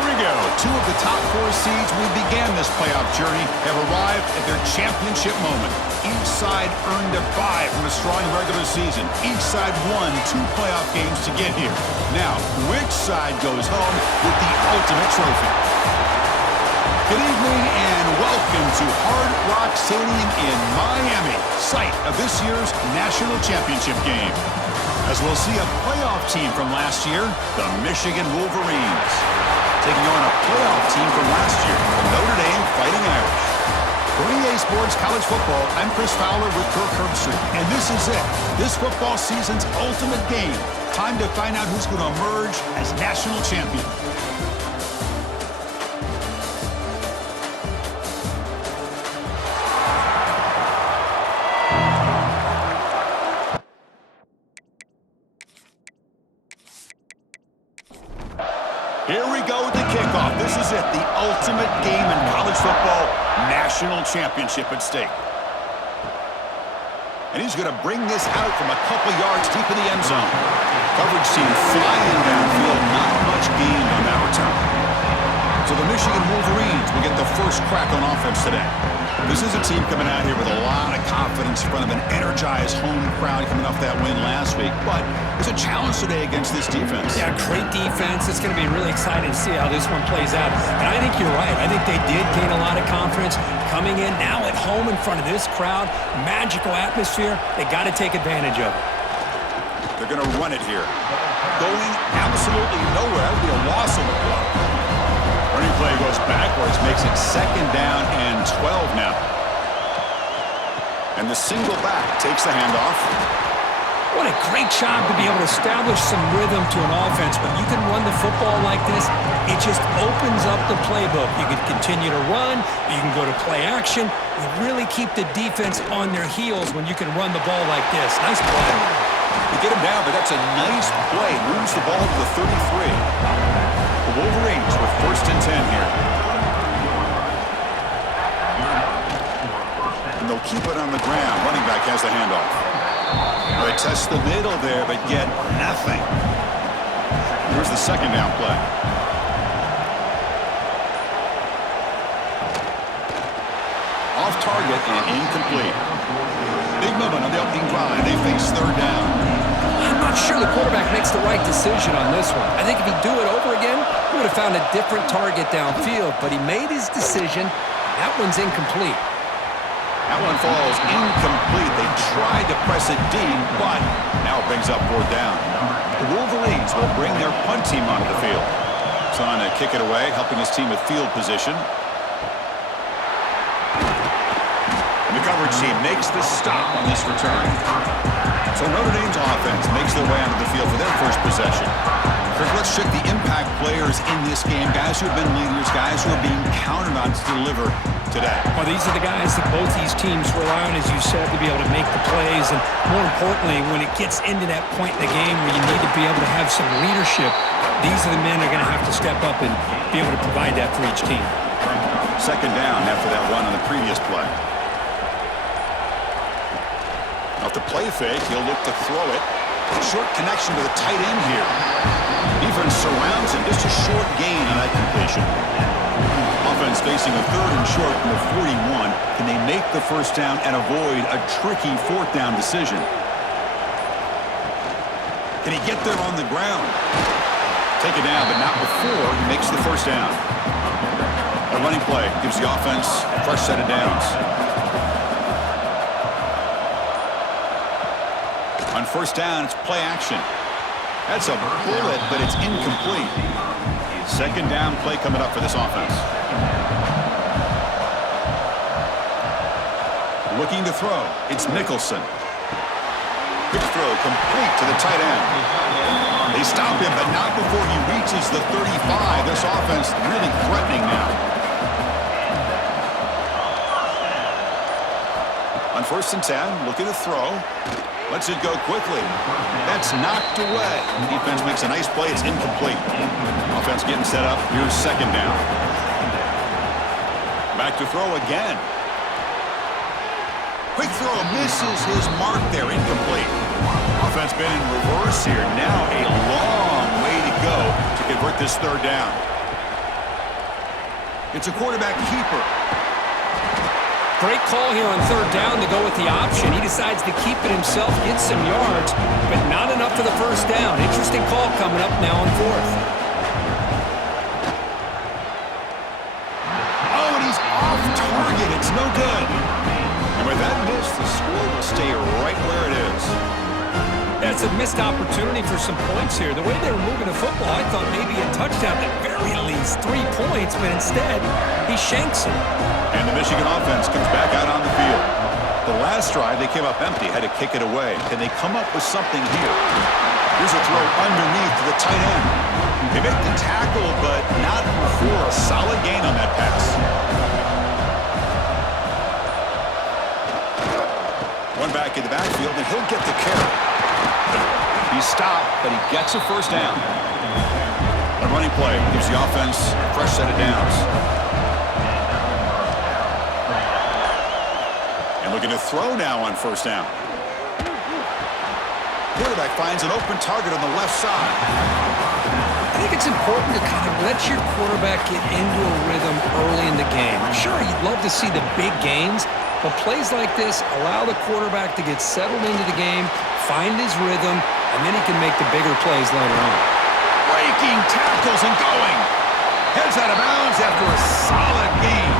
Here we go. Two of the top four seeds we began this playoff journey have arrived at their championship moment. Each side earned a bye from a strong regular season. Each side won 2 playoff games to get here. Now, which side goes home with the ultimate trophy? Good evening and welcome to Hard Rock Stadium in Miami, site of this year's national championship game. As we'll see a playoff team from last year, the Michigan Wolverines, taking on a playoff team from last year, the Notre Dame Fighting Irish. For EA Sports College Football, I'm Chris Fowler with Kirk Herbstreit, and this is it. This football season's ultimate game. Time to find out who's going to emerge as national champion. Here we go with the kickoff. This is it, the ultimate game in college football, national championship at stake. And he's going to bring this out from a couple yards deep in the end zone. Coverage team flying downfield, not much gained on that return. So the Michigan Wolverines will get the first crack on offense today. This is a team coming out here with a lot of confidence in front of an energized home crowd coming off that win last week. But it's a challenge today against this defense. Yeah, great defense. It's going to be really exciting to see how this one plays out. And I think you're right. I think they did gain a lot of confidence coming in now at home in front of this crowd. Magical atmosphere. They got to take advantage of it. They're going to run it here. Going absolutely nowhere. That would be a loss on the play. Running play goes backwards, makes it 2nd down and 12 now. And the single back takes the handoff. What a great job to be able to establish some rhythm to an offense. When you can run the football like this, it just opens up the playbook. You can continue to run. You can go to play action. You really keep the defense on their heels when you can run the ball like this. Nice play. You get him down, but that's a nice play. Moves the ball to the 33. The Wolverines with 1st and 10 here. And they'll keep it on the ground. Running back has the handoff. They test the middle there, but get nothing. Here's the 2nd down play. Off target and incomplete. Big moment on the opening drive. They face 3rd down. I'm not sure the quarterback makes the right decision on this one. I think if he'd do it over again, he would have found a different target downfield, but he made his decision. That one's incomplete. That one falls incomplete. They tried to press it deep, but now it brings up 4th down. The Wolverines will bring their punt team onto the field. Trying to kick it away, helping his team with field position. And the coverage team makes the stop on this return. So Notre Dame's offense makes their way onto the field for their first possession. First, let's check the impact players in this game. Guys who have been leaders, guys who are being counted on to deliver today. Well, these are the guys that both these teams rely on, as you said, to be able to make the plays. And more importantly, when it gets into that point in the game where you need to be able to have some leadership, these are the men that are going to have to step up and be able to provide that for each team. 2nd down after that run on the previous play. Off the play fake, he'll look to throw it. Short connection to the tight end here. Defense surrounds him. Just a short gain on that completion. Offense facing a 3rd and short from the 41. Can they make the 1st down and avoid a tricky 4th down decision? Can he get there on the ground? Take it down, but not before he makes the 1st down. A running play gives the offense a fresh set of downs. On 1st down, it's play action. That's a bullet, but it's incomplete. 2nd down play coming up for this offense. Looking to throw. It's Nicholson. Quick throw complete to the tight end. They stop him, but not before he reaches the 35. This offense really threatening now. On 1st and 10, looking to throw. Lets it go quickly. That's knocked away. Defense makes a nice play. It's incomplete. Offense getting set up. Here's 2nd down. Back to throw again. Quick throw misses his mark there. Incomplete. Offense been in reverse here. Now a long way to go to convert this 3rd down. It's a quarterback keeper. Great call here on third down to go with the option. He decides to keep it himself, get some yards, but not enough for the first down. Interesting call coming up now on fourth. Oh, and he's off target. It's no good. And with that miss, the score will stay right where it is. That's a missed opportunity for some points here. The way they were moving the football, I thought maybe a touchdown at the very least, 3 points, but instead, he shanks it. And the Michigan offense comes back out on the field. The last drive, they came up empty, had to kick it away. Can they come up with something here? Here's a throw underneath to the tight end. They make the tackle, but not before a solid gain on that pass. One back in the backfield, and he'll get the carry. He's stopped, but he gets a first down. A running play gives the offense a fresh set of downs. And looking to throw now on first down. Quarterback finds an open target on the left side. I think it's important to kind of let your quarterback get into a rhythm early in the game. Sure, you'd love to see the big gains, but plays like this allow the quarterback to get settled into the game, find his rhythm, and then he can make the bigger plays later on. Breaking tackles and going. Heads out of bounds after a solid gain.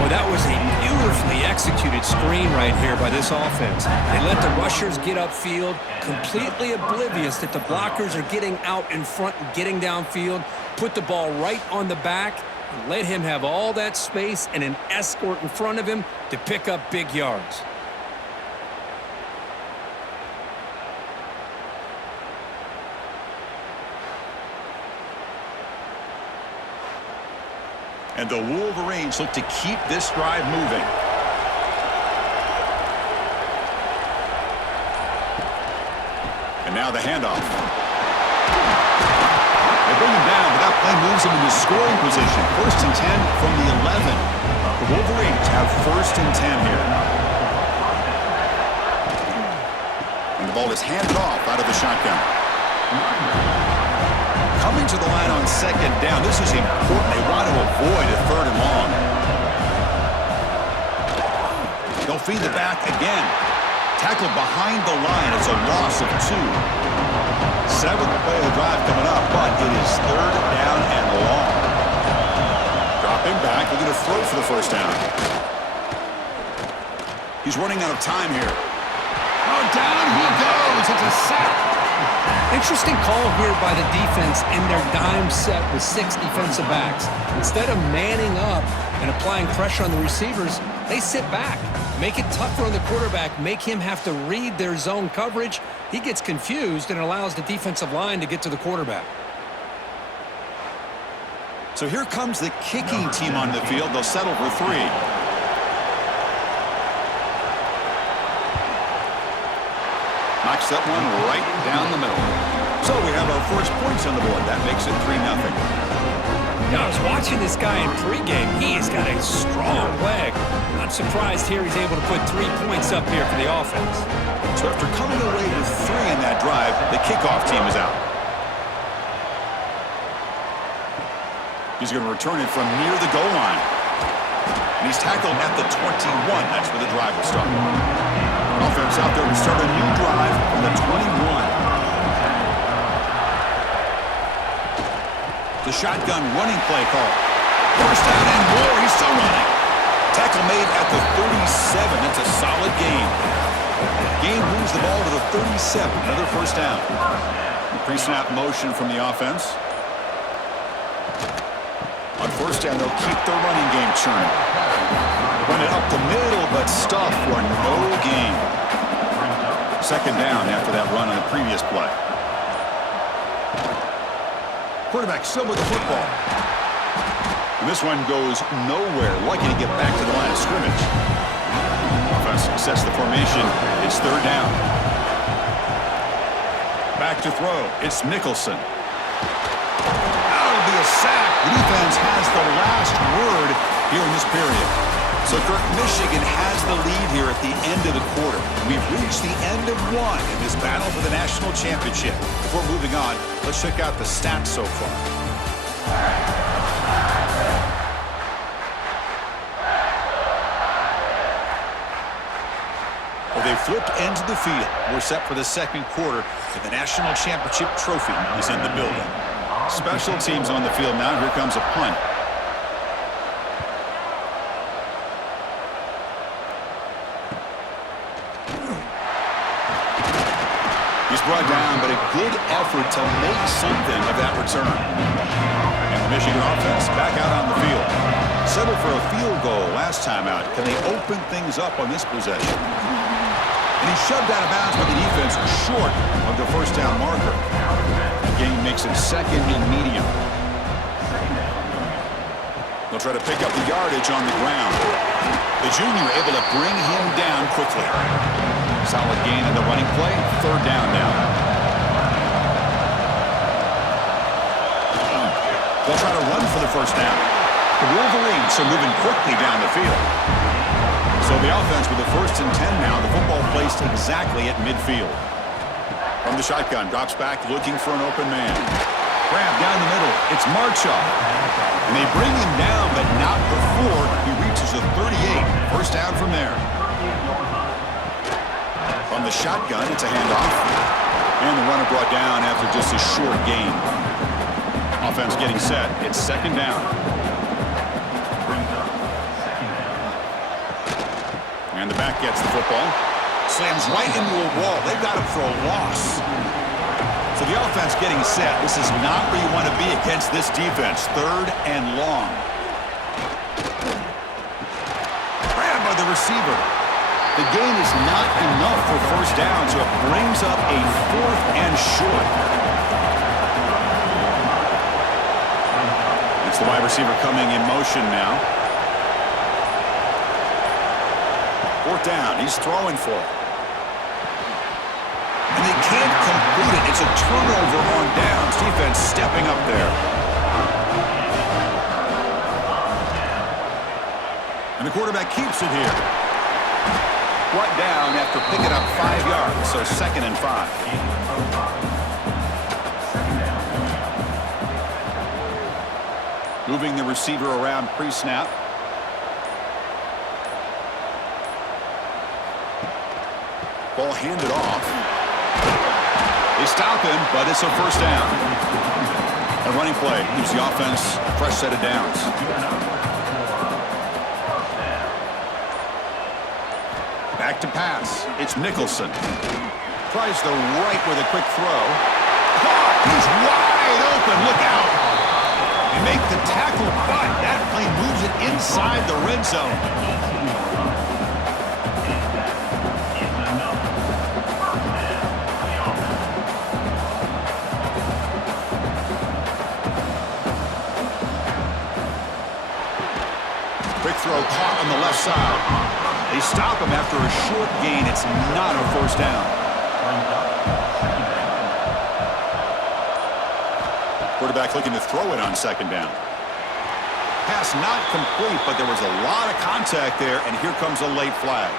Well, that was a beautifully executed screen right here by this offense. They let the rushers get upfield, completely oblivious that the blockers are getting out in front and getting downfield, put the ball right on the back, and let him have all that space and an escort in front of him to pick up big yards. And the Wolverines look to keep this drive moving. And now the handoff. They bring him down, but that play moves him into scoring position. 1st and 10 from the 11. The Wolverines have 1st and 10 here. And the ball is handed off out of the shotgun. Coming to the line on 2nd down. This is important. They want to avoid a 3rd and long. They'll feed the back again. Tackled behind the line. It's a loss of 2. 7th play of the drive coming up, but it is 3rd down and long. Dropping back. Looking to throw for the first down. He's running out of time here. Oh, down he goes. It's a sack. Interesting call here by the defense in their dime set with 6 defensive backs. Instead of manning up and applying pressure on the receivers, they sit back, make it tougher on the quarterback, make him have to read their zone coverage. He gets confused and allows the defensive line to get to the quarterback. So here comes the kicking team on the field. They'll settle for 3. Knocks that one right down the middle. So we have our first points on the board. That makes it 3-0. Now, I was watching this guy in pregame. He has got a strong leg. Not surprised here he's able to put 3 points up here for the offense. So after coming away with 3 in that drive, the kickoff team is out. He's going to return it from near the goal line. And he's tackled at the 21. That's where the drive will start. Offense out there to start a new drive from the 21. The shotgun running play call. First down and more. He's still running. Tackle made at the 37. That's a solid gain. Gain moves the ball to the 37. Another first down. Pre-snap motion from the offense. On first down, they'll keep their running game churning. Run it up the middle, but stuff for no gain. 2nd down after that run on the previous play. Quarterback still with the football. And this one goes nowhere. Lucky to get back to the line of scrimmage. Offense sets the formation. It's 3rd down. Back to throw. It's Nicholson. That'll be a sack. The defense has the last word here in this period. So Kirk, Michigan has the lead here at the end of the quarter. We've reached the end of 1 in this battle for the national championship. Before moving on, let's check out the stats so far. Well, they flipped into the field. We're set for the second quarter, and the national championship trophy is in the building. Special teams on the field now. Here comes a punt. He's brought down, but a good effort to make something of that return. And the Michigan offense back out on the field. Settled for a field goal last time out. Can they open things up on this possession? And he shoved out of bounds, but the defense was short of the first down marker. The game makes it second and medium. They'll try to pick up the yardage on the ground. The junior able to bring him down quickly. Solid gain in the running play. Third down now. They'll try to run for the first down. The Wolverines are moving quickly down the field. So the offense with the 1st and 10 now. The football placed exactly at midfield. From the shotgun, drops back looking for an open man. Grab down the middle. It's Marchuk. And they bring him down, but not before he reaches the 38. First down from there. From the shotgun, it's a handoff. And the runner brought down after just a short gain. Offense getting set. It's second down. And the back gets the football. Slams right into a wall. They've got him for a loss. So the offense getting set. This is not where you want to be against this defense. Third and long. Grabbed by the receiver. The gain is not enough for first down, so it brings up a 4th and short. It's the wide receiver coming in motion now. 4th down. He's throwing for it. And they can't complete it. It's a turnover on downs. Defense stepping up there. And the quarterback keeps it here. Brought down after picking up 5 yards, so 2nd and 5. Moving the receiver around pre-snap. Ball handed off. They stop him, but it's a first down. A running play gives the offense a fresh set of downs. Back to pass. It's Nicholson. Tries the right with a quick throw. Caught! He's wide open. Look out. They make the tackle, but that play moves it inside the red zone. Quick throw caught on the left side. They stop him after a short gain. It's not a first down. Quarterback looking to throw it on second down. Pass not complete, but there was a lot of contact there, and here comes a late flag.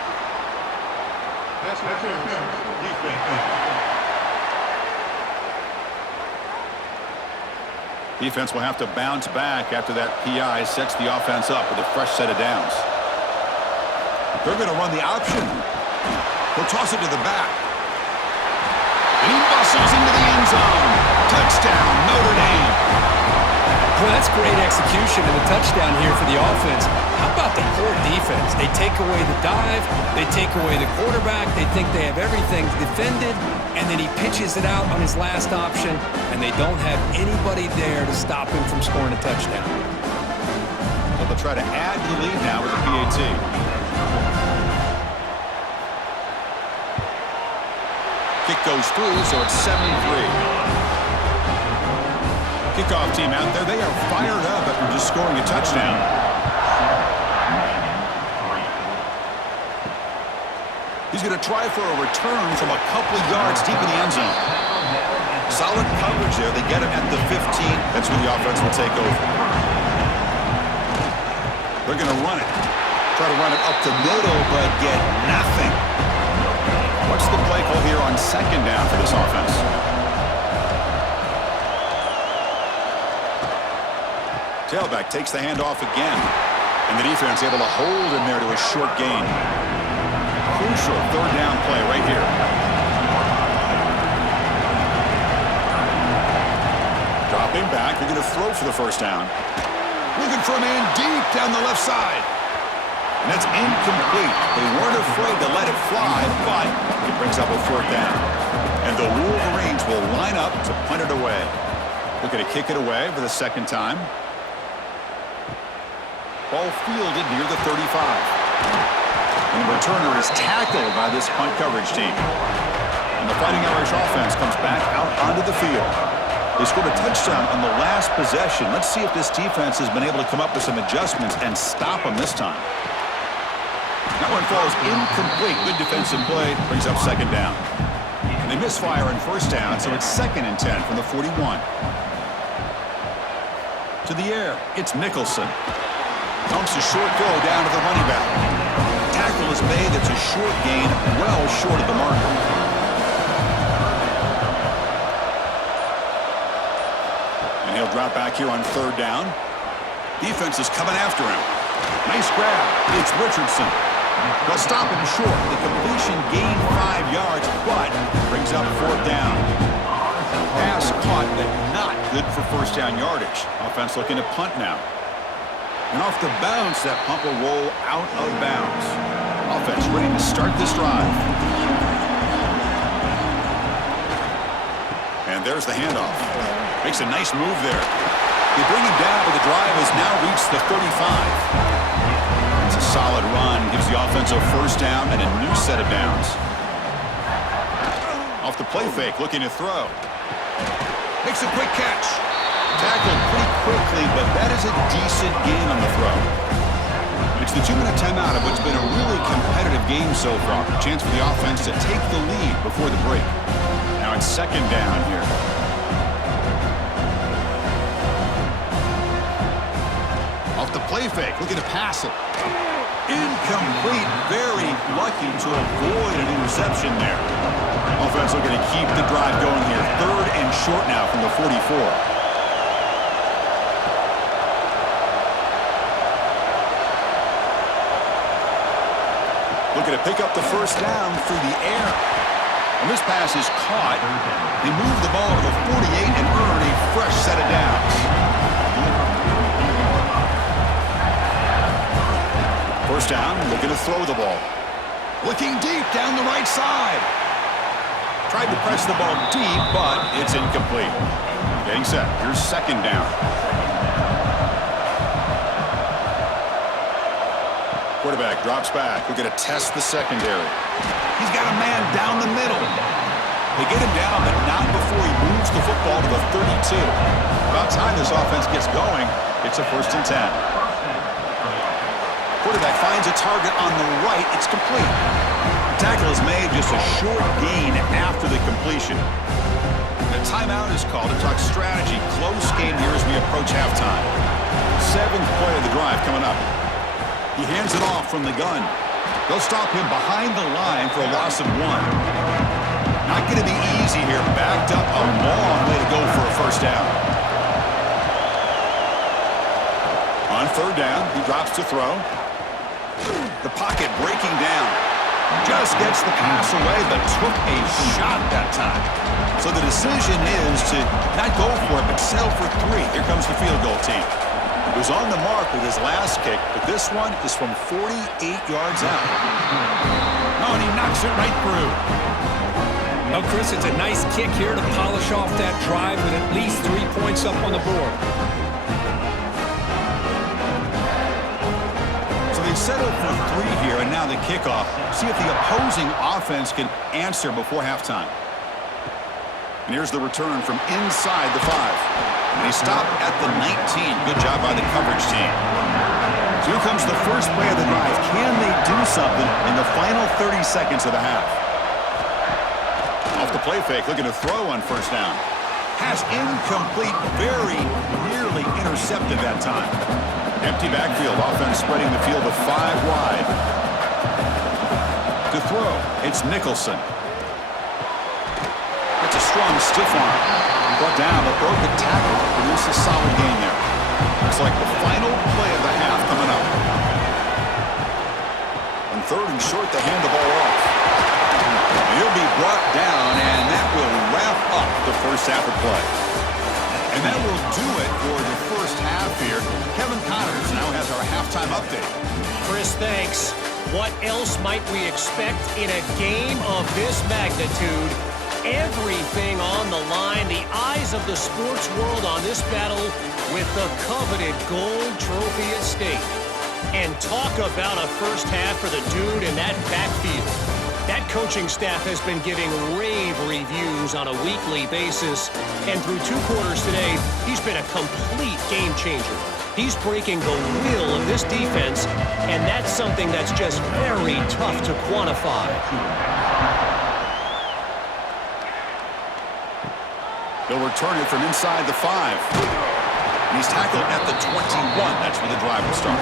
Defense will have to bounce back after that PI sets the offense up with a fresh set of downs. They're going to run the option. He'll toss it to the back. And he bustles into the end zone. Touchdown, Notre Dame. Well, that's great execution and a touchdown here for the offense. How about the poor defense? They take away the dive, they take away the quarterback, they think they have everything defended, and then he pitches it out on his last option, and they don't have anybody there to stop him from scoring a touchdown. So they'll try to add to the lead now with the PAT. Kick goes through, so it's 7-3. Kickoff team out there, they are fired up after just scoring a touchdown. He's going to try for a return from a couple of yards deep in the end zone. Solid coverage there. They get him at the 15. That's where the offense will take over. They're going to run it. Try to run it up the middle, but get nothing. What's the play call here on second down for this offense? Tailback takes the handoff again. And the defense able to hold him there to a short gain. 4 crucial third down play right here. Dropping back, they're going to throw for the first down. Looking for a man deep down the left side. And that's incomplete. They weren't afraid to let it fly, but it brings up a fourth down. And the Wolverines will line up to punt it away. Looking to kick it away for the second time. Ball fielded near the 35. And the returner is tackled by this punt coverage team. And the Fighting Irish offense comes back out onto the field. They scored a touchdown on the last possession. Let's see if this defense has been able to come up with some adjustments and stop them this time. That one falls incomplete. Good defensive play. Brings up second down. And they misfire on first down, so it's 2nd and 10 from the 41. To the air, it's Nicholson. Dumps a short throw down to the running back. Tackle is made. That's a short gain, well short of the marker. And he'll drop back here on third down. Defense is coming after him. Nice grab. It's Richardson. They'll stop him short. The completion gained 5 yards, but brings up fourth down. Pass caught, but not good for first down yardage. Offense looking to punt now. And off the bounce, that punt will roll out of bounds. Offense ready to start this drive. And there's the handoff. Makes a nice move there. They bring him down, but the drive has now reached the 35. It's a solid run. Gives the offense a first down and a new set of downs. Off the play fake, looking to throw. Makes a quick catch. Tackled pretty quickly, but that is a decent gain on the throw. It's the 2-minute timeout of what's been a really competitive game so far. A chance for the offense to take the lead before the break. Now it's second down here. Off the play fake, looking to pass it. Incomplete. Very lucky to avoid an interception there. Offense looking to keep the drive going here. 3rd and short now from the 44. Looking to pick up the first down through the air. And this pass is caught. They move the ball to the 48 and earn a fresh set of downs. First down, looking to throw the ball. Looking deep down the right side. Tried to press the ball deep, but it's incomplete. Getting set. Here's second down. Quarterback drops back. We're going to test the secondary. He's got a man down the middle. They get him down, but not before he moves the football to the 32. About time this offense gets going. It's a 1st and 10. Quarterback finds a target on the right. It's complete. The tackle is made, just a short gain after the completion. The timeout is called to talk strategy. Close game here as we approach halftime. 7th play of the drive coming up. He hands it off from the gun. They'll stop him behind the line for a loss of 1. Not going to be easy here. Backed up a long way to go for a first down. On third down, he drops to throw. The pocket breaking down. Just gets the pass away, but took a shot that time. So the decision is to not go for it, but settle for 3. Here comes the field goal team. He was on the mark with his last kick, but this one is from 48 yards out. Oh, and he knocks it right through. Well, Chris, it's a nice kick here to polish off that drive with at least 3 points up on the board. So they settle for 3 here, and now the kickoff. See if the opposing offense can answer before halftime. And here's the return from inside the 5. And they stop at the 19. Good job by the coverage team. So here comes the first play of the drive. Can they do something in the final 30 seconds of the half? Off the play fake, looking to throw on first down. Pass incomplete, very nearly intercepted that time. Empty backfield, offense spreading the field to 5 wide. To throw, it's Nicholson. It's a strong stiff arm. Brought down, but broke a tackle to produce a solid gain there. Looks like the final play of the half coming up. On third and short to hand the ball off. He'll be brought down, and that will wrap up the first half of play. And that will do it for the first half here. Kevin Connors now has our halftime update. Chris, thanks. What else might we expect in a game of this magnitude? Everything on the line, the eyes of the sports world on this battle with the coveted gold trophy at stake. And talk about a first half for the dude in that backfield. That coaching staff has been giving rave reviews on a weekly basis. And through 2 quarters today, he's been a complete game changer. He's breaking the will of this defense, and that's something that's just very tough to quantify. They'll return it from inside the 5. And he's tackled at the 21. That's where the drive will start.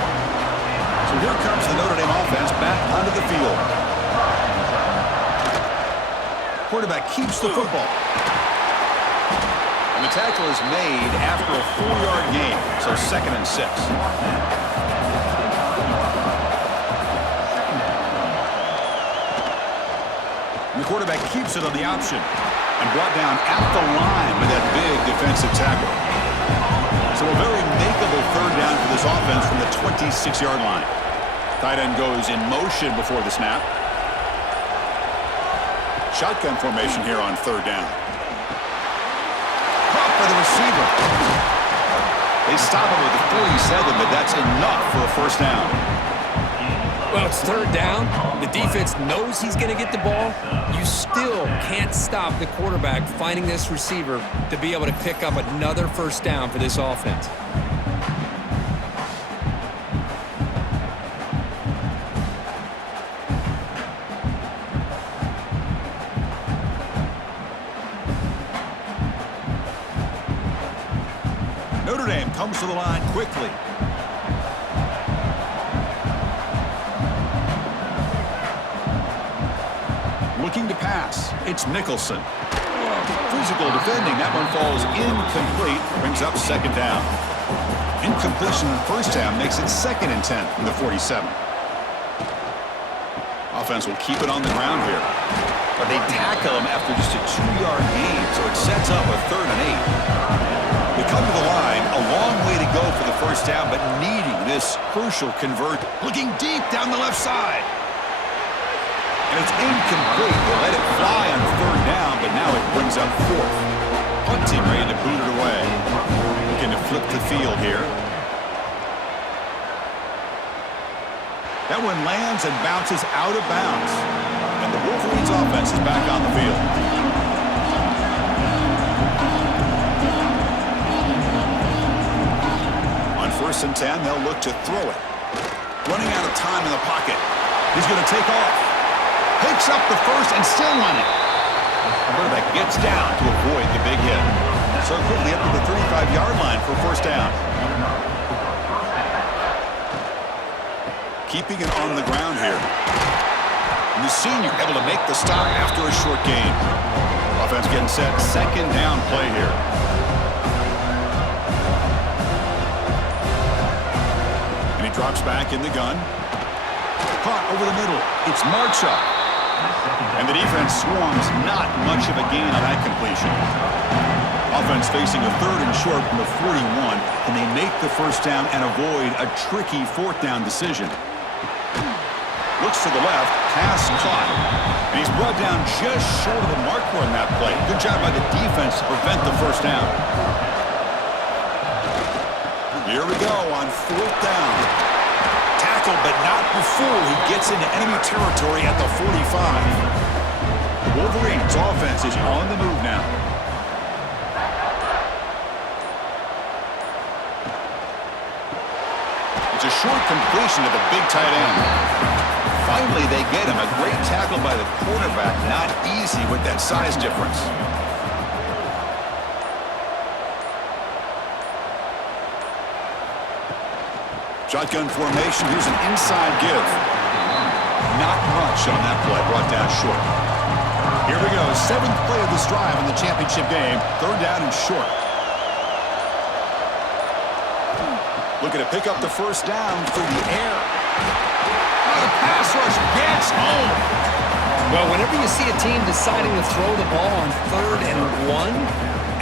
So here comes the Notre Dame offense back onto the field. Quarterback keeps the football. And the tackle is made after a 4-yard gain, so 2nd and 6. And the quarterback keeps it on the option and brought down at the line with that big defensive tackle. So a very makeable 3rd down for this offense from the 26-yard line. Tight end goes in motion before the snap. Shotgun formation here on 3rd down. Caught by the receiver. They stop him with the 47, but that's enough for a 1st down. Well, it's 3rd down. The defense knows he's going to get the ball. You still can't stop the quarterback finding this receiver to be able to pick up another 1st down for this offense. Notre Dame comes to the line quickly. Looking to pass. It's Nicholson. Physical defending. That one falls incomplete. Brings up 2nd down. Incompletion in the 1st down makes it 2nd and 10 from the 47. Offense will keep it on the ground here. But they tackle him after just a 2-yard gain, so it sets up a 3rd and 8. They come to the line, a long way to go for the 1st down, but needing this crucial convert. Looking deep down the left side. And it's incomplete. They let it fly on 3rd down, but now it brings up 4th. Punting ready to boot it away. Looking to flip the field here. That one lands and bounces out of bounds. And the Wolverines offense is back on the field. On 1st and 10, they'll look to throw it. Running out of time in the pocket. He's going to take off. Picks up the 1st and still running. The quarterback gets down to avoid the big hit. So quickly up to the 35-yard line for 1st down. Keeping it on the ground here. And the senior able to make the stop after a short gain. Offense getting set. 2nd down play here. And he drops back in the gun. Caught over the middle. It's Marchuk. And the defense swarms, not much of a gain on that completion. Offense facing a 3rd and short from the 41, and they make the 1st down and avoid a tricky 4th down decision. Looks to the left, pass caught, and he's brought down just short of the marker on that play. Good job by the defense to prevent the 1st down. Here we go on 4th down. But not before he gets into enemy territory at the 45. The Wolverines offense is on the move now. It's a short completion to the big tight end. Finally, they get him. A great tackle by the quarterback. Not easy with that size difference. Shotgun formation. Here's an inside give. Not much on that play. Brought down short. Here we go. 7th play of this drive in the championship game. 3rd down and short. Looking to pick up the 1st down through the air. Oh, the pass rush gets home. Well, whenever you see a team deciding to throw the ball on 3rd and 1,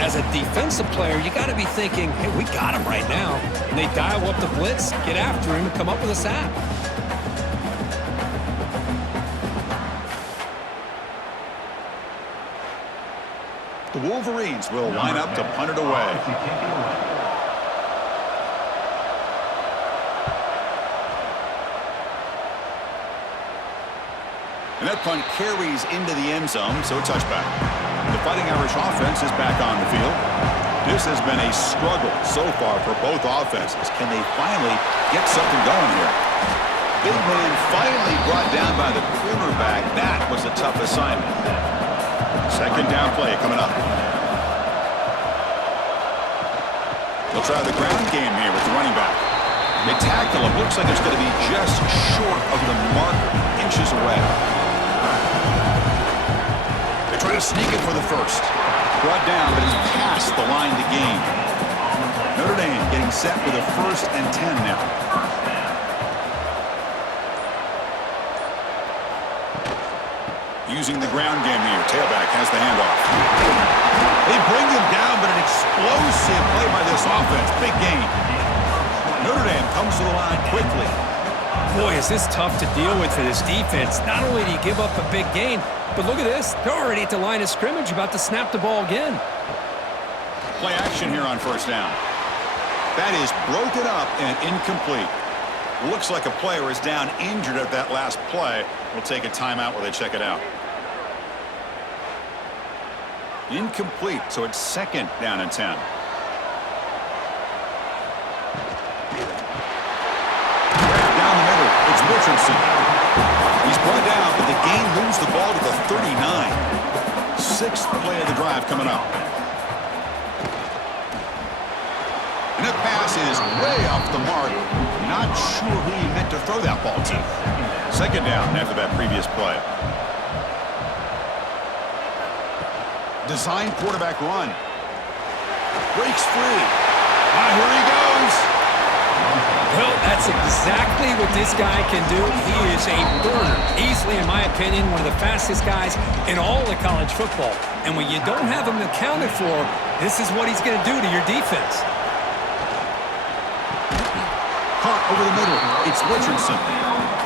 as a defensive player, you got to be thinking, hey, we got him right now. And they dial up the blitz, get after him, and come up with a sack. The Wolverines will line up to punt it away. And that punt carries into the end zone, so a touchback. The Fighting Irish offense is back on the field. This has been a struggle so far for both offenses. Can they finally get something going here? Big man finally brought down by the cornerback. That was a tough assignment. Second down play coming up. They'll try the ground game here with the running back. They tackle him. Looks like it's going to be just short of the marker, inches away. They try to sneak it for the first. Brought down, but he's past the line to gain. Notre Dame getting set with a 1st and 10 now. Using the ground game here. Tailback has the handoff. They bring him down, but an explosive play by this offense. Big gain. Notre Dame comes to the line quickly. Boy, is this tough to deal with for this defense. Not only do you give up a big gain, but look at this. They're already at the line of scrimmage, about to snap the ball again. Play action here on 1st down. That is broken up and incomplete. Looks like a player is down injured at that last play. We'll take a timeout while they check it out. Incomplete, so it's 2nd down and 10. Down the middle, it's Richardson. He's brought down, but the gain moves the ball to the 39. 6th play of the drive coming up. And that pass is way off the mark. Not sure who he meant to throw that ball to. 2nd down after that previous play. Design quarterback run. Breaks free. Here he goes. Well, that's exactly what this guy can do. He is a burner. Easily, in my opinion, one of the fastest guys in all of college football. And when you don't have him accounted for, this is what he's going to do to your defense. Caught over the middle. It's Richardson.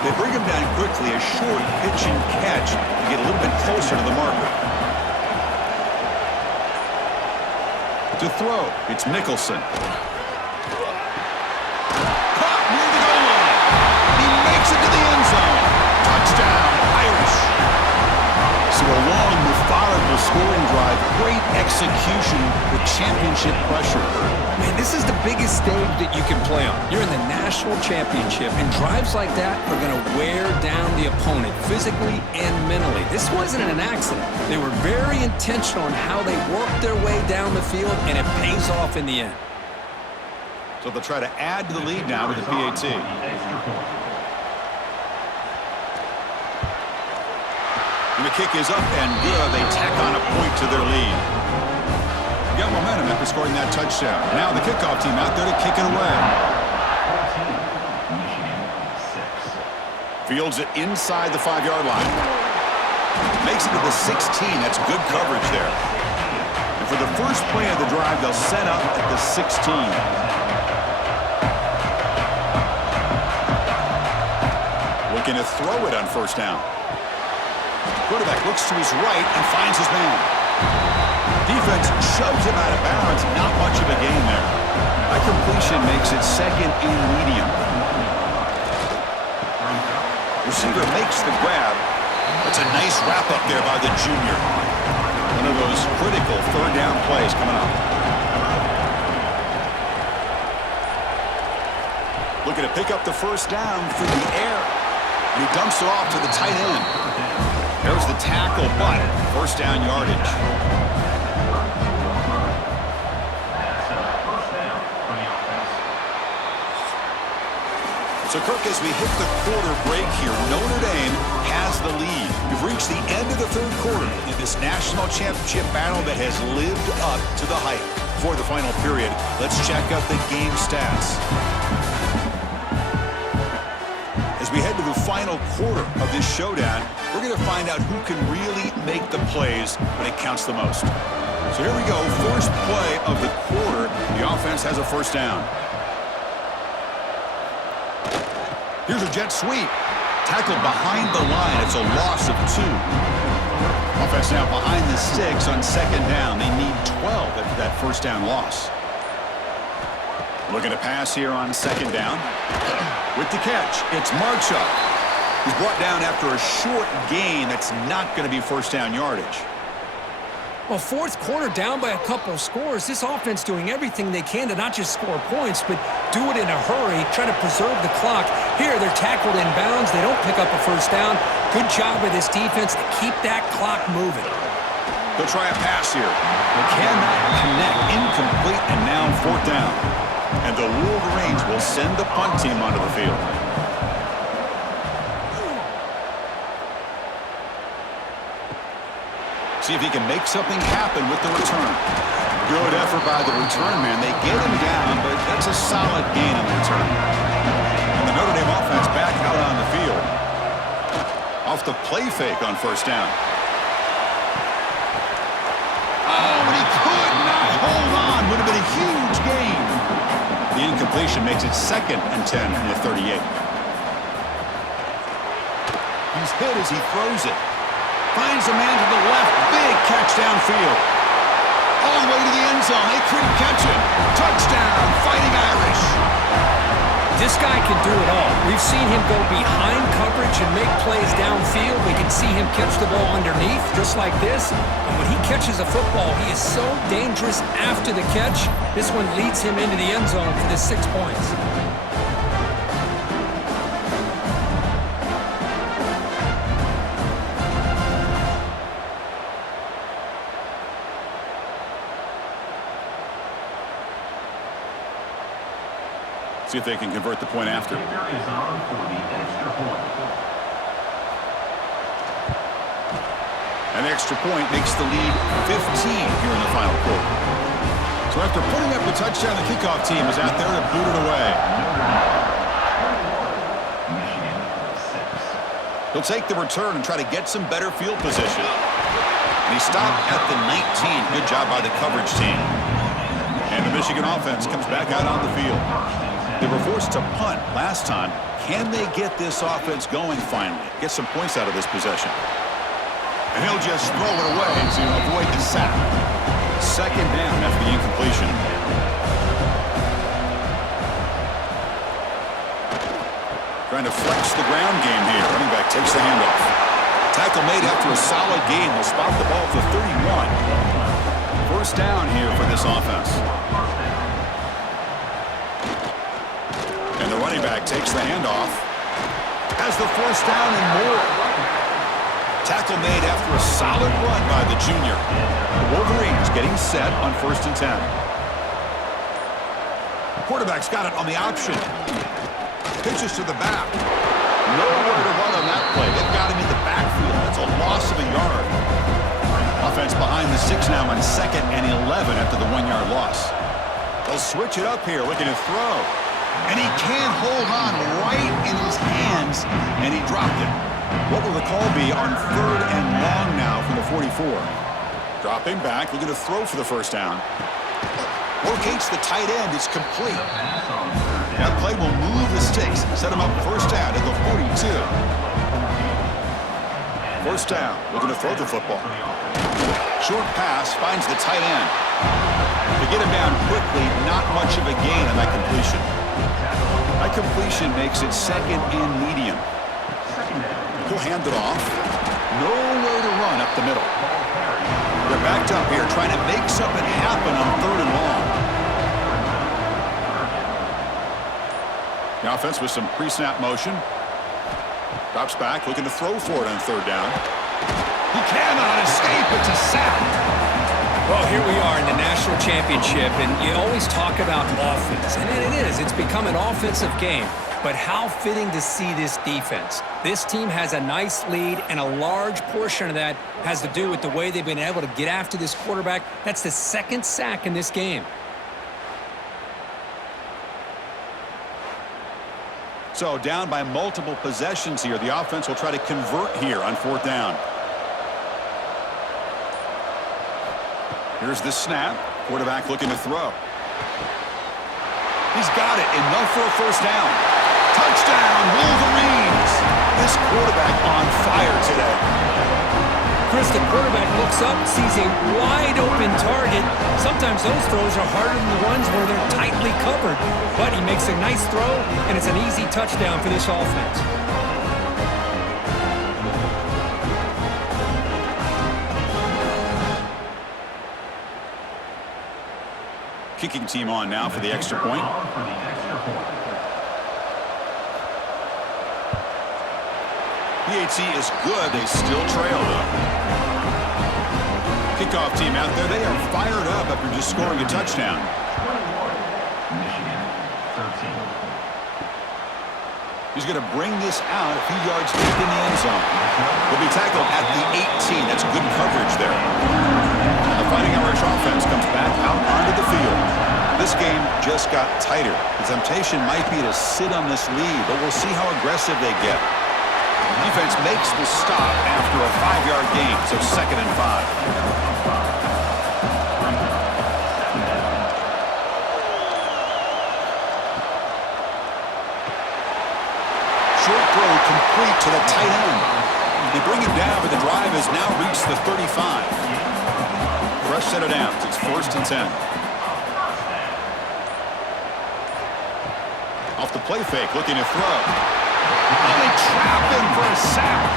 They bring him down quickly. A short pitch and catch to get a little bit closer to the marker. To throw, it's Nicholson. Caught near the goal line. He makes it to the end zone. Touchdown, Irish. So a long, methodical scoring drive. Great execution with championship pressure. Man, this is the biggest stage that you can play on. You're in the national championship, and drives like that are going to wear down the opponent physically and mentally. This wasn't an accident. They were very intentional in how they worked their way down the field, and it pays off in the end. So they'll try to add to the lead now with the PAT. And the kick is up and good. They tack on a point to their lead. Got momentum after scoring that touchdown. Now the kickoff team out there to kick it away. Fields it inside the 5-yard line. Makes it to the 16. That's good coverage there. And for the first play of the drive, they'll set up at the 16. Looking to throw it on 1st down. Quarterback looks to his right and finds his man. Defense shoves him out of bounds. Not much of a gain there. That completion makes it 2nd and medium. Receiver makes the grab. That's a nice wrap up there by the junior. One of those critical 3rd down plays coming up. Looking to pick up the 1st down through the air. And he dumps it off to the tight end. There's the tackle, but 1st down yardage. So, Kirk, as we hit the quarter break here, Notre Dame has the lead. We've reached the end of the 3rd quarter in this national championship battle that has lived up to the hype. For the final period, let's check out the game stats. As we head to the final quarter of this showdown. We're going to find out who can really make the plays when it counts the most. So here we go, first play of the quarter. The offense has a first down. Here's a jet sweep. Tackled behind the line. It's a loss of 2. Offense now behind the 6 on second down. They need 12 after that first down loss. Looking to pass here on second down. With the catch, it's Marchuk. He's brought down after a short gain. That's not going to be first down yardage. Well, fourth quarter down by a couple of scores. This offense doing everything they can to not just score points, but do it in a hurry, try to preserve the clock. Here, they're tackled in bounds. They don't pick up a first down. Good job by this defense to keep that clock moving. They'll try a pass here. They cannot connect. Incomplete, and now fourth down. And the Wolverines will send the punt team onto the field. See if he can make something happen with the return. Good effort by the return man. They get him down, but that's a solid gain on the return. And the Notre Dame offense back out on the field. Off the play fake on first down. Oh, but he could not hold on. Would have been a huge gain. The incompletion makes it 2nd and 10 from the 38. He's hit as he throws it. Finds a man to the left. Big catch downfield. All the way to the end zone. They couldn't catch him. Touchdown, Fighting Irish. This guy can do it all. We've seen him go behind coverage and make plays downfield. We can see him catch the ball underneath, just like this. And when he catches a football, he is so dangerous after the catch. This one leads him into the end zone for the 6 points. See if they can convert the point after. An extra point makes the lead 15 here in the final quarter. So after putting up the touchdown, the kickoff team is out there to boot it away. He'll take the return and try to get some better field position. And he stopped at the 19. Good job by the coverage team. And the Michigan offense comes back out on the field. They were forced to punt last time. Can they get this offense going finally? Get some points out of this possession. And he'll just throw it away to avoid the sack. Second down after the incompletion. Trying to flex the ground game here. Running back takes the handoff. Tackle made after a solid gain. Will spot the ball at the 31. First down here for this offense. And the running back takes the handoff. Has the first down and more. Tackle made after a solid run by the junior. The Wolverines getting set on 1st and 10. Quarterback's got it on the option. Pitches to the back. Nowhere to run on that play. They've got him in the backfield. That's a loss of a yard. Offense behind the 6 now on 2nd and 11 after the 1-yard loss. They'll switch it up here, looking to throw. And he can't hold on right in his hands, and he dropped it. What will the call be on 3rd and long now from the 44? Dropping back, looking to throw for the first down. Locates the tight end, it's complete. That play will move the sticks, set him up first down at the 42. First down, looking to throw the football. Short pass, finds the tight end. To get him down quickly, not much of a gain on that completion. That completion makes it 2nd and medium. He'll hand it off. Nowhere to run up the middle. They're backed up here trying to make something happen on 3rd and long. The offense with some pre-snap motion. Drops back, looking to throw for it on 3rd down. He cannot escape. It's a sack. Well, here we are in the national championship, and you always talk about offense. And it is. It's become an offensive game. But how fitting to see this defense. This team has a nice lead, and a large portion of that has to do with the way they've been able to get after this quarterback. That's the 2nd sack in this game. So down by multiple possessions here. The offense will try to convert here on 4th down. Here's the snap. Quarterback looking to throw. He's got it, enough for a 1st down. Touchdown, Wolverines! This quarterback on fire today. Chris, the quarterback looks up, sees a wide-open target. Sometimes those throws are harder than the ones where they're tightly covered. But he makes a nice throw, and it's an easy touchdown for this offense. Kicking team on now for the extra point. PAT is good. They still trail, though. Kickoff team out there. They are fired up after just scoring a touchdown. He's going to bring this out a few yards deep in the end zone. He'll be tackled at the 18. That's good coverage there. And the Fighting Irish offense comes back out onto the field. This game just got tighter. The temptation might be to sit on this lead, but we'll see how aggressive they get. Defense makes the stop after a 5-yard gain, so 2nd and 5. Short throw complete to the tight end. They bring him down, but the drive has now reached the 35. Fresh set of downs. It's 1st and 10. Off the play fake, looking to throw. Oh, they trap him for a sack.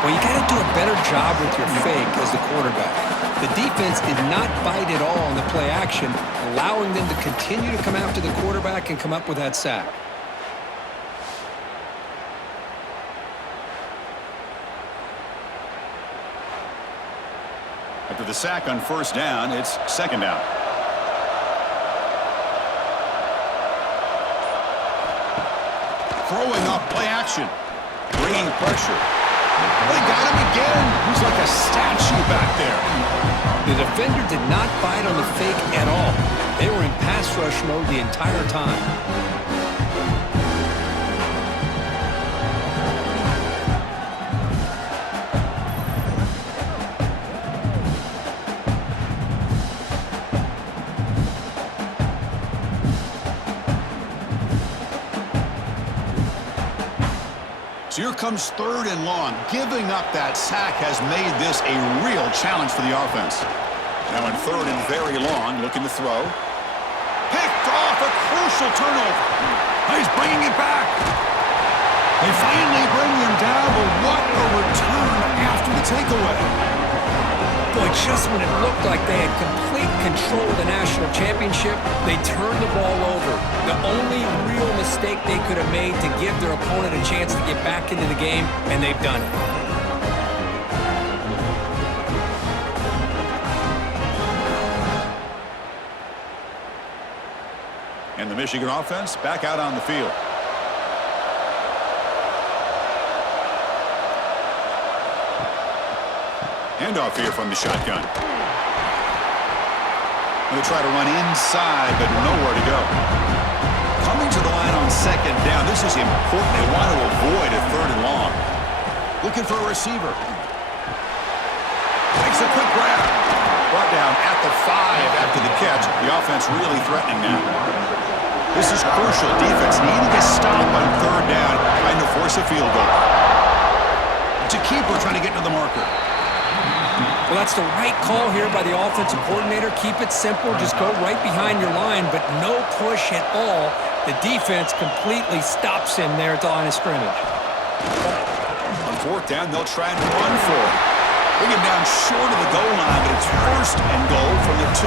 Well, you got to do a better job with your fake as the quarterback. The defense did not bite at all on the play action, allowing them to continue to come after the quarterback and come up with that sack. After the sack on 1st down, it's 2nd down. Throwing off play action. Bringing pressure. They got him again. He's like a statue back there. The defender did not bite on the fake at all. They were in pass rush mode the entire time. So here comes 3rd and long. Giving up that sack has made this a real challenge for the offense. Now in 3rd and very long, looking to throw. Picked off, a crucial turnover. He's bringing it back. They finally bring him down, but what a return after the takeaway. Boy, just when it looked like they had complete control of the national championship, they turned the ball over. The only real mistake they could have made to give their opponent a chance to get back into the game, and they've done it. And the Michigan offense back out on the field. Handoff here from the shotgun. They'll try to run inside, but nowhere to go. Coming to the line on 2nd down. This is important. They want to avoid a 3rd and long. Looking for a receiver. Makes a quick grab. Brought down at the 5 after the catch. The offense really threatening now. This is crucial. Defense needing a stop on 3rd down, trying to force a field goal. It's a keeper trying to get to the marker. Well, that's the right call here by the offensive coordinator. Keep it simple. Just go right behind your line, but no push at all. The defense completely stops him there at the line of scrimmage. On 4th down, they'll try and run for it. Bring him down short of the goal line, but it's 1st and goal from the 2.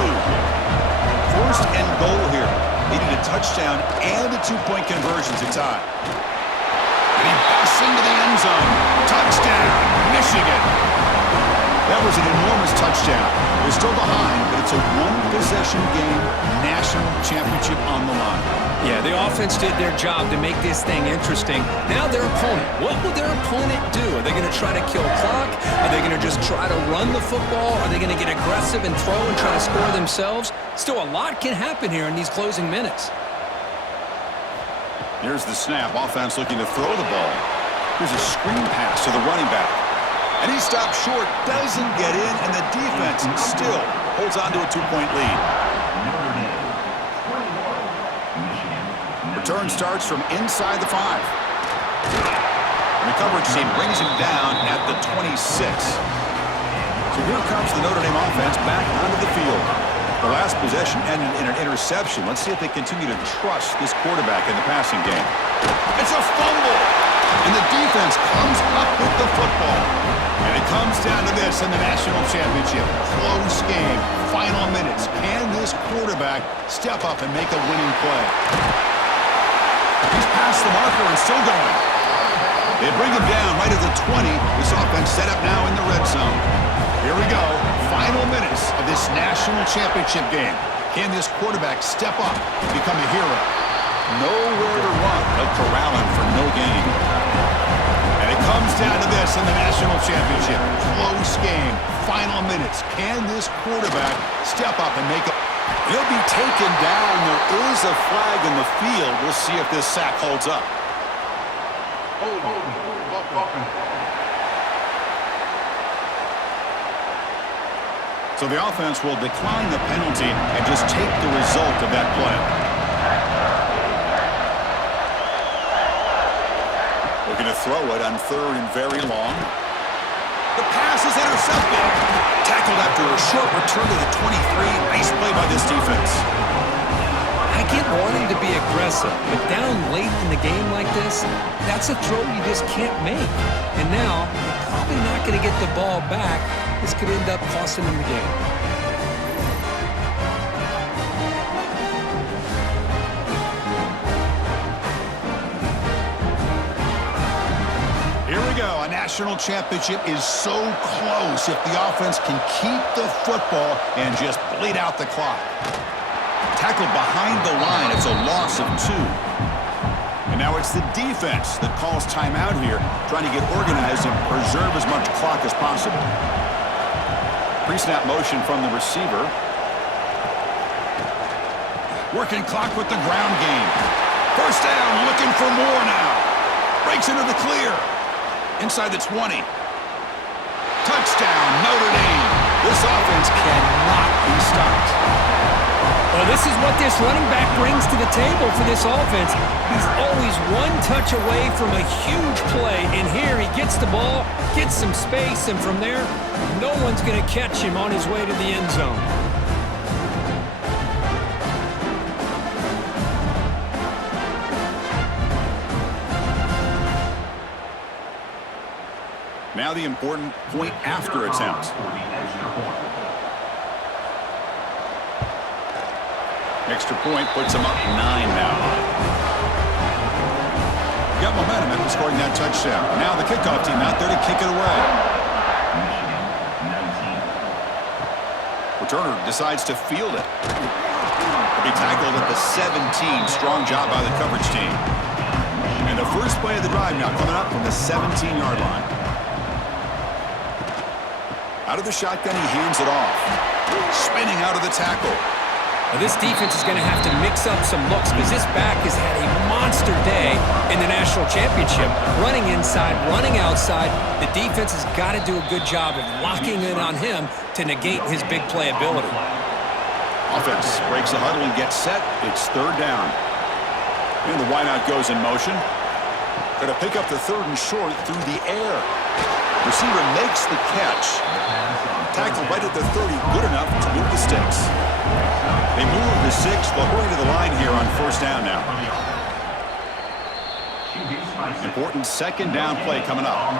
1st and goal here. Needed a touchdown and a 2-point conversion to tie. And he busts into the end zone. Touchdown, Michigan. That was an enormous touchdown. They're still behind, but it's a 1-possession game, national championship on the line. Yeah, the offense did their job to make this thing interesting. Now their opponent. What will their opponent do? Are they going to try to kill clock? Are they going to just try to run the football? Are they going to get aggressive and throw and try to score themselves? Still, a lot can happen here in these closing minutes. Here's the snap. Offense looking to throw the ball. Here's a screen pass to the running back. And he stops short, doesn't get in, and the defense still holds on to a 2-point lead. Return starts from inside the 5. And the coverage team brings him down at the 26. So here comes the Notre Dame offense back onto the field. The last possession ended in an interception. Let's see if they continue to trust this quarterback in the passing game. It's a fumble! And the defense comes up with the football. And it comes down to this in the national championship. Close game, final minutes. Can this quarterback step up and make a winning play? He's past the marker and still going. They bring him down right at the 20. This offense set up now in the red zone. Here we go. Final minutes of this national championship game. Can this quarterback step up and become a hero? Nowhere to run but corralling for no gain. And it comes down to this in the national championship. Close game. Final minutes. Can this quarterback step up and make a... He'll be taken down. There is a flag in the field. We'll see if this sack holds up. So the offense will decline the penalty and just take the result of that play. Looking to throw it on 3rd and very long. The pass is intercepted. Tackled after a short return to the 23. Nice play by this defense. I get wanting to be aggressive, but down late in the game like this, that's a throw you just can't make. And now, you're probably not going to get the ball back. This could end up costing them the game. Here we go. A national championship is so close if the offense can keep the football and just bleed out the clock. Tackled behind the line. It's a loss of 2. And now it's the defense that calls timeout here, trying to get organized and preserve as much clock as possible. Pre-snap motion from the receiver. Working clock with the ground game. First down, looking for more now. Breaks into the clear. Inside the 20. Touchdown, Notre Dame. This offense cannot be stopped. Well, this is what this running back brings to the table for this offense. He's always one touch away from a huge play, and here he gets the ball, gets some space, and from there, no one's going to catch him on his way to the end zone. Now the important point after attempt. Extra point puts him up 9 now. Got momentum after scoring that touchdown. Now the kickoff team out there to kick it away. Returner decides to field it. He'll be tackled at the 17. Strong job by the coverage team. And the first play of the drive now coming up from the 17-yard line. Out of the shotgun, he hands it off. Spinning out of the tackle. Now this defense is going to have to mix up some looks because this back has had a monster day in the national championship. Running inside, running outside. The defense has got to do a good job of locking in on him to negate his big play ability. Offense breaks the huddle and gets set. It's 3rd down. And the wideout goes in motion. Going to pick up the 3rd and short through the air. Receiver makes the catch. Tackle right at the 30. Good enough to move the sticks. They move the 6. They'll hurry to the line here on 1st down now. Important 2nd down play coming up.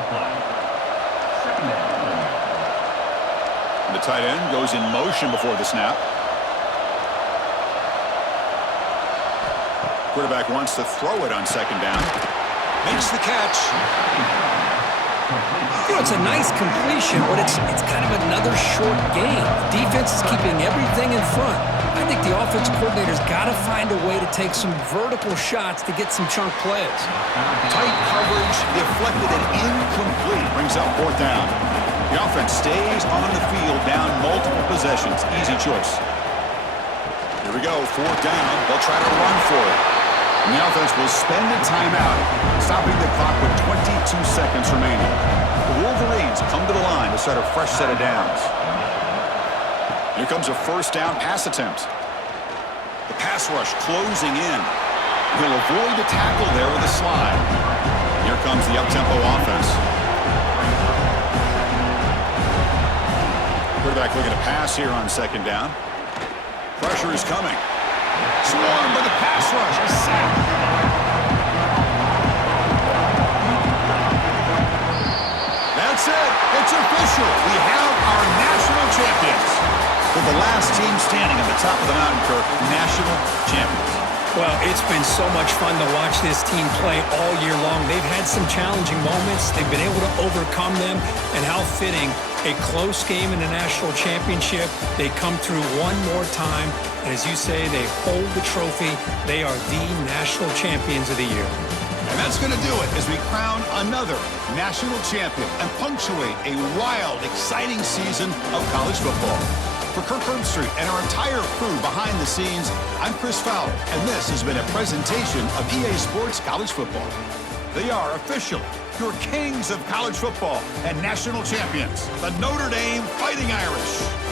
And the tight end goes in motion before the snap. Quarterback wants to throw it on 2nd down. Makes the catch. You know, it's a nice completion, but it's kind of another short game. The defense is keeping everything in front. I think the offensive coordinator's got to find a way to take some vertical shots to get some chunk plays. Tight coverage, deflected and incomplete. Brings up 4th down. The offense stays on the field, down multiple possessions. Easy choice. Here we go, 4th down. They'll try to run for it. And the offense will spend a timeout, stopping the clock with 22 seconds remaining. The Wolverines come to the line to start a fresh set of downs. Here comes a first down pass attempt. The pass rush closing in. He'll avoid the tackle there with a slide. Here comes the up-tempo offense. Quarterback looking to pass here on second down. Pressure is coming. Swarmed by the pass rush. A sack. That's it. It's official. We have our national champions. With the last team standing at the top of the mountain, Kirk, national champions. Well, it's been so much fun to watch this team play all year long. They've had some challenging moments. They've been able to overcome them. And how fitting, a close game in the national championship. They come through one more time. And as you say, they hold the trophy. They are the national champions of the year. And that's going to do it as we crown another national champion and punctuate a wild, exciting season of college football. For Kirk Herbstreit and our entire crew behind the scenes, I'm Chris Fowler, and this has been a presentation of EA Sports College Football. They are officially your kings of college football and national champions, the Notre Dame Fighting Irish.